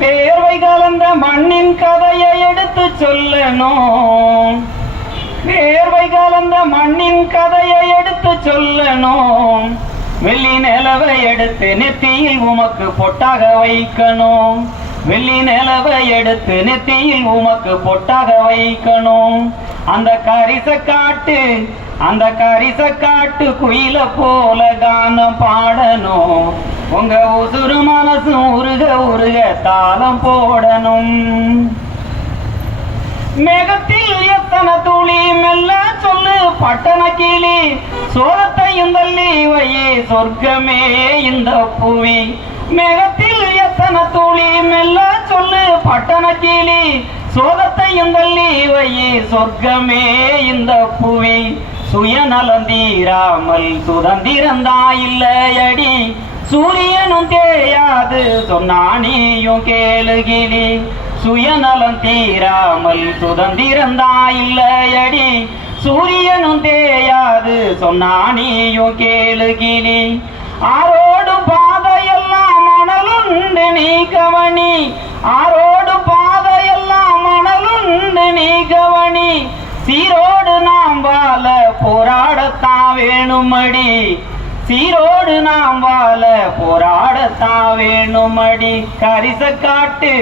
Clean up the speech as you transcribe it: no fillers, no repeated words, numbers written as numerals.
வேர்வை கலந்த மண்ணின் கதையை எடுத்து சொல்லணும். வேர்வை கலந்த மண்ணின் கதையை எடுத்து சொல்லணும். வெள்ளி நிலவை எடுத்து நெத்தியில் உமக்கு பொட்டாக வைக்கணும். வெள்ளி நிலவை எடுத்து நெத்தியில் உமக்கு பொட்டாக வைக்கணும். அந்த கரிச காட்டு குயில போல கானம் பாடணும். உங்க உசுறு மனசும் உருக உருக தாளம் போடணும். மேகத்தில் எத்தனை துளி மெல்ல சொல்லு பட்டண கிளி, சோகத்தையும் தள்ளி வையே சொர்க்கமே இந்த புவி. மேகத்தில் எத்தனை துளி மெல்ல சொல்லு பட்டண கிளி, சோகத்தையும் தள்ளி வையே சொர்க்கமே இந்த புவி. சுயநலம் தீராமல் சுதந்திரந்தா இல்லையடி, சூரியனும் தேயாது சொன்னானியும் கேளுகிளி. சுயநலம் தீராமல் சுதந்திரந்தா இல்லையடி, சூரியனும் தேயாது சொன்னானியும் கேளுகிளி. ஆரோடு பாதையெல்லாம் மணலுண்டு நீ கவனி, ஆரோடு பாதையெல்லாம் மணலுண்டு நீ கவனி. சீரோடு நாம் வாழ போராடத்தான் வேணுமடி, சீரோடு நாம் வாழ போராடத்தான் வேணுமடி. கரிச காட்டு